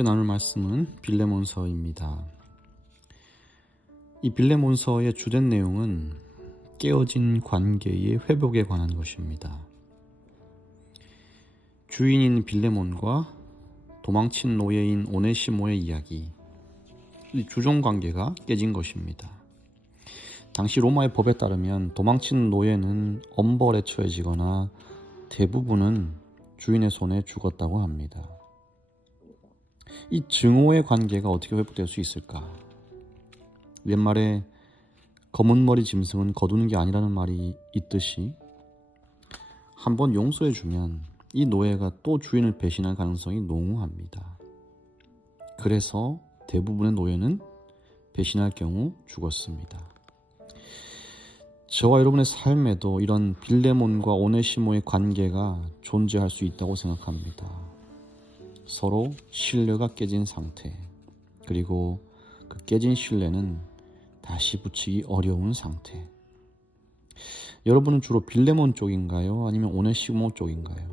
함께 나눌 말씀은 빌레몬서입니다. 이 빌레몬서의 주된 내용은 깨어진 관계의 회복에 관한 것입니다. 주인인 빌레몬과 도망친 노예인 오네시모의 이야기, 이 주종관계가 깨진 것입니다. 당시 로마의 법에 따르면 도망친 노예는 엄벌에 처해지거나 대부분은 주인의 손에 죽었다고 합니다. 이 증오의 관계가 어떻게 회복될 수 있을까? 옛말에 검은 머리 짐승은 거두는 게 아니라는 말이 있듯이 한번 용서해주면 이 노예가 또 주인을 배신할 가능성이 농후합니다. 그래서 대부분의 노예는 배신할 경우 죽었습니다. 저와 여러분의 삶에도 이런 빌레몬과 오네시모의 관계가 존재할 수 있다고 생각합니다. 서로 신뢰가 깨진 상태, 그리고 그 깨진 신뢰는 다시 붙이기 어려운 상태. 여러분은 주로 빌레몬 쪽인가요? 아니면 오네시모 쪽인가요?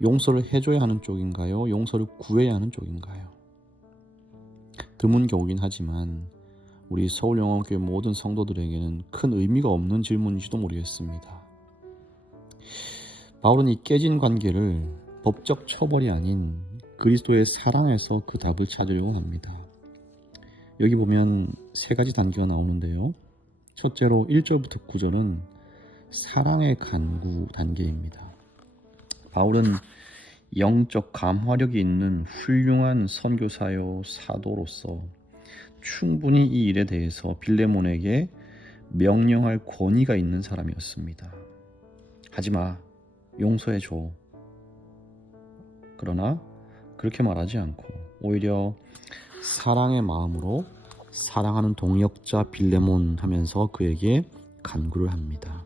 용서를 해줘야 하는 쪽인가요? 용서를 구해야 하는 쪽인가요? 드문 경우긴 하지만 우리 서울영화교회 모든 성도들에게는 큰 의미가 없는 질문인지도 모르겠습니다. 바울은 이 깨진 관계를 법적 처벌이 아닌 그리스도의 사랑에서 그 답을 찾으려고 합니다. 여기 보면 세 가지 단계가 나오는데요. 첫째로 1절부터 9절은 사랑의 간구 단계입니다. 바울은 영적 감화력이 있는 훌륭한 선교사요 사도로서 충분히 이 일에 대해서 빌레몬에게 명령할 권위가 있는 사람이었습니다. 하지마, 용서해줘. 그러나 그렇게 말하지 않고 오히려 사랑의 마음으로 사랑하는 동역자 빌레몬 하면서 그에게 간구를 합니다.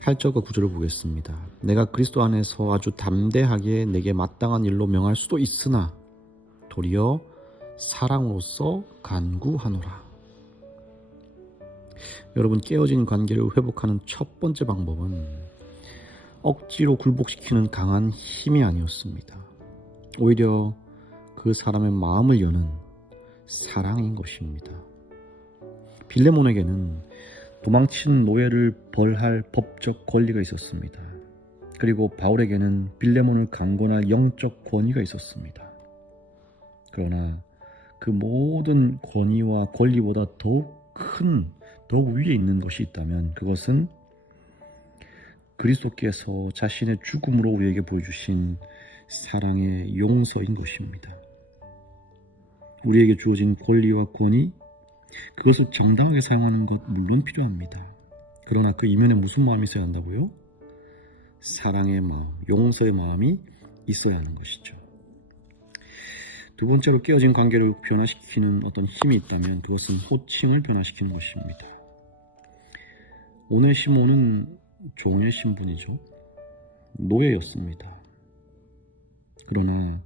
8절과 9절을 보겠습니다. 내가 그리스도 안에서 아주 담대하게 내게 마땅한 일로 명할 수도 있으나 도리어 사랑으로서 간구하노라. 여러분, 깨어진 관계를 회복하는 첫 번째 방법은 억지로 굴복시키는 강한 힘이 아니었습니다. 오히려 그 사람의 마음을 여는 사랑인 것입니다. 빌레몬에게는 도망친 노예를 벌할 법적 권리가 있었습니다. 그리고 바울에게는 빌레몬을 강권할 영적 권위가 있었습니다. 그러나 그 모든 권위와 권리보다 더욱 위에 있는 것이 있다면 그것은 그리스도께서 자신의 죽음으로 우리에게 보여주신 사랑의 용서인 것입니다. 우리에게 주어진 권리와 권위, 그것을 정당하게 사용하는 것 물론 필요합니다. 그러나 그 이면에 무슨 마음이 있어야 한다고요? 사랑의 마음, 용서의 마음이 있어야 하는 것이죠. 두 번째로 깨어진 관계를 변화시키는 어떤 힘이 있다면 그것은 호칭을 변화시키는 것입니다. 오네시모는 종의 신분이죠. 노예였습니다. 그러나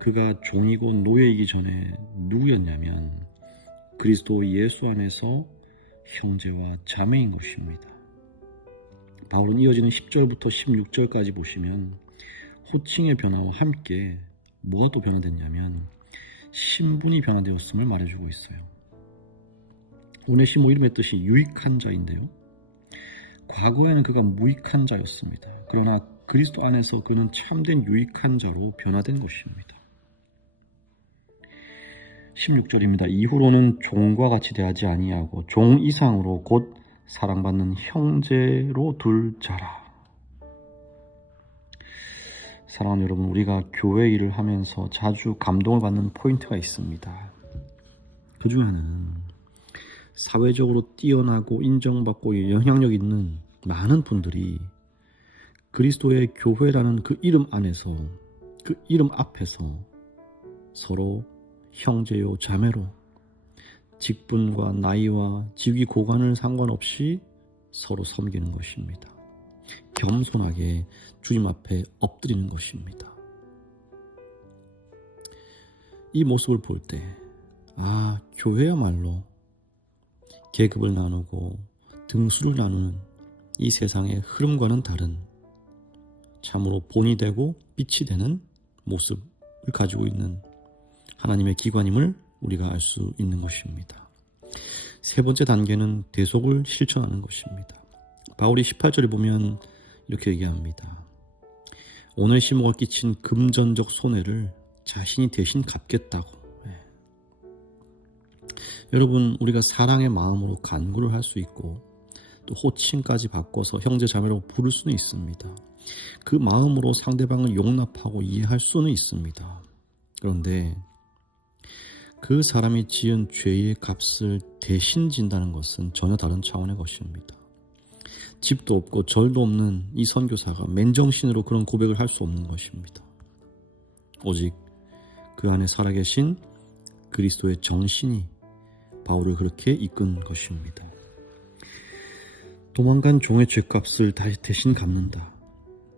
그가 종이고 노예이기 전에 누구였냐면 그리스도 예수 안에서 형제와 자매인 것입니다. 바울은 이어지는 10절부터 16절까지 보시면 호칭의 변화와 함께 뭐가 또 변화됐냐면 신분이 변화되었음을 말해주고 있어요. 오네시모 이름의 뜻이 유익한 자인데요. 과거에는 그가 무익한 자였습니다. 그러나 그리스도 안에서 그는 참된 유익한 자로 변화된 것입니다. 16절입니다. 이후로는 종과 같이 대하지 아니하고 종 이상으로 곧 사랑받는 형제로 둘 자라. 사랑하는 여러분, 우리가 교회 일을 하면서 자주 감동을 받는 포인트가 있습니다. 그 중에 하나는 사회적으로 뛰어나고 인정받고 영향력 있는 많은 분들이 그리스도의 교회라는 그 이름 안에서, 그 이름 앞에서 서로 형제요 자매로 직분과 나이와 직위 고관을 상관없이 서로 섬기는 것입니다. 겸손하게 주님 앞에 엎드리는 것입니다. 이 모습을 볼 때 교회야말로 계급을 나누고 등수를 나누는 이 세상의 흐름과는 다른 참으로 본이 되고 빛이 되는 모습, 가지고 있는 하나님의 기관임을 우리가 알 수 있는 것입니다. 세 번째 단계는 대속을 실천하는 것입니다. 바울이 18절에 보면 이렇게 얘기합니다. 오네시모가 끼친 금전적 손해를 자신이 대신 갚겠다고. 여러분, 우리가 사랑의 마음으로 간구를 할 수 있고 또 호칭까지 바꿔서 형제 자매라고 부를 수는 있습니다. 그 마음으로 상대방을 용납하고 이해할 수는 있습니다. 그런데 그 사람이 지은 죄의 값을 대신 진다는 것은 전혀 다른 차원의 것입니다. 집도 없고 절도 없는 이 선교사가 맨정신으로 그런 고백을 할 수 없는 것입니다. 오직 그 안에 살아계신 그리스도의 정신이 바울을 그렇게 이끈 것입니다. 도망간 종의 죄값을 대신 갚는다.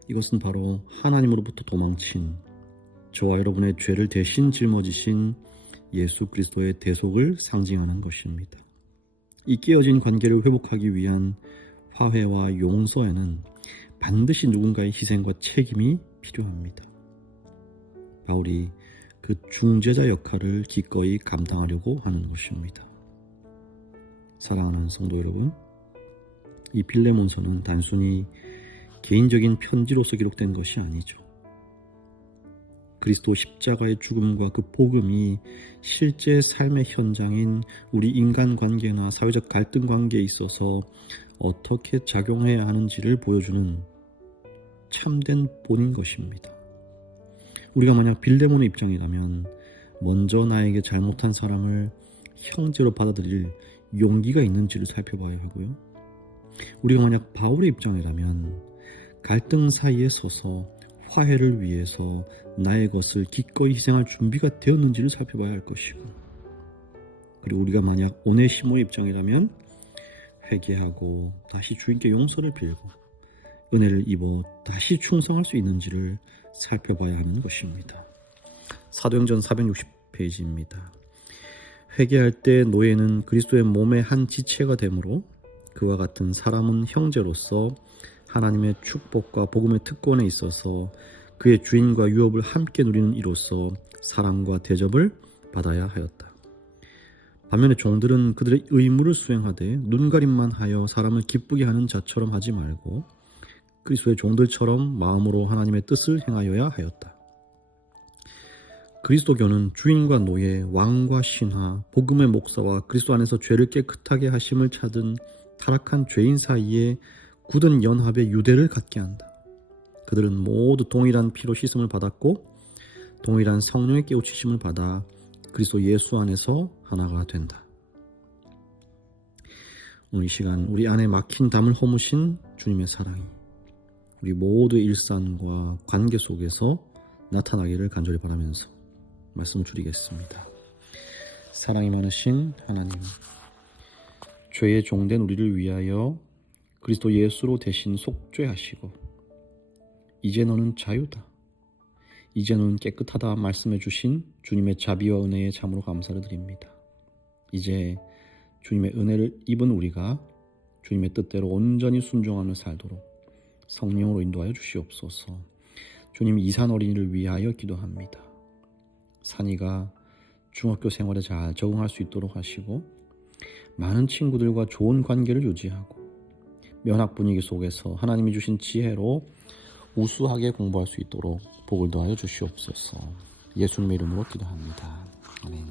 이것은 바로 하나님으로부터 도망친 저와 여러분의 죄를 대신 짊어지신 예수 그리스도의 대속을 상징하는 것입니다. 이 깨어진 관계를 회복하기 위한 화해와 용서에는 반드시 누군가의 희생과 책임이 필요합니다. 바울이 그 중재자 역할을 기꺼이 감당하려고 하는 것입니다. 사랑하는 성도 여러분, 이 빌레몬서는 단순히 개인적인 편지로서 기록된 것이 아니죠. 그리스도 십자가의 죽음과 그 복음이 실제 삶의 현장인 우리 인간관계나 사회적 갈등 관계에 있어서 어떻게 작용해야 하는지를 보여주는 참된 본인 것입니다. 우리가 만약 빌레몬의 입장이라면 먼저 나에게 잘못한 사람을 형제로 받아들일 용기가 있는지를 살펴봐야 하고요. 우리가 만약 바울의 입장이라면 갈등 사이에 서서 화해를 위해서 나의 것을 기꺼이 희생할 준비가 되었는지를 살펴봐야 할 것이고, 그리고 우리가 만약 오네시모의 입장이라면 회개하고 다시 주인께 용서를 빌고 은혜를 입어 다시 충성할 수 있는지를 살펴봐야 하는 것입니다. 사도행전 460페이지입니다. 회개할 때 노예는 그리스도의 몸의 한 지체가 되므로 그와 같은 사람은 형제로서 하나님의 축복과 복음의 특권에 있어서 그의 주인과 유업을 함께 누리는 이로서 사랑과 대접을 받아야 하였다. 반면에 종들은 그들의 의무를 수행하되 눈가림만 하여 사람을 기쁘게 하는 자처럼 하지 말고 그리스도의 종들처럼 마음으로 하나님의 뜻을 행하여야 하였다. 그리스도교는 주인과 노예, 왕과 신하, 복음의 목사와 그리스도 안에서 죄를 깨끗하게 하심을 찾은 타락한 죄인 사이에 굳은 연합의 유대를 갖게 한다. 그들은 모두 동일한 피로 씻음을 받았고 동일한 성령의 깨우치심을 받아 그리스도 예수 안에서 하나가 된다. 오늘 이 시간 우리 안에 막힌 담을 허무신 주님의 사랑이 우리 모두의 일상과 관계 속에서 나타나기를 간절히 바라면서 말씀을 드리겠습니다. 사랑이 많으신 하나님, 죄의 종된 우리를 위하여 그리스도 예수로 대신 속죄하시고 이제 너는 자유다, 이제 너는 깨끗하다 말씀해 주신 주님의 자비와 은혜에 참으로 감사를 드립니다. 이제 주님의 은혜를 입은 우리가 주님의 뜻대로 온전히 순종하며 살도록 성령으로 인도하여 주시옵소서. 주님, 이산 어린이를 위하여 기도합니다. 산이가 중학교 생활에 잘 적응할 수 있도록 하시고 많은 친구들과 좋은 관계를 유지하고 면학 분위기 속에서 하나님이 주신 지혜로 우수하게 공부할 수 있도록 복을 더하여 주시옵소서. 예수님의 이름으로 기도합니다. 아멘.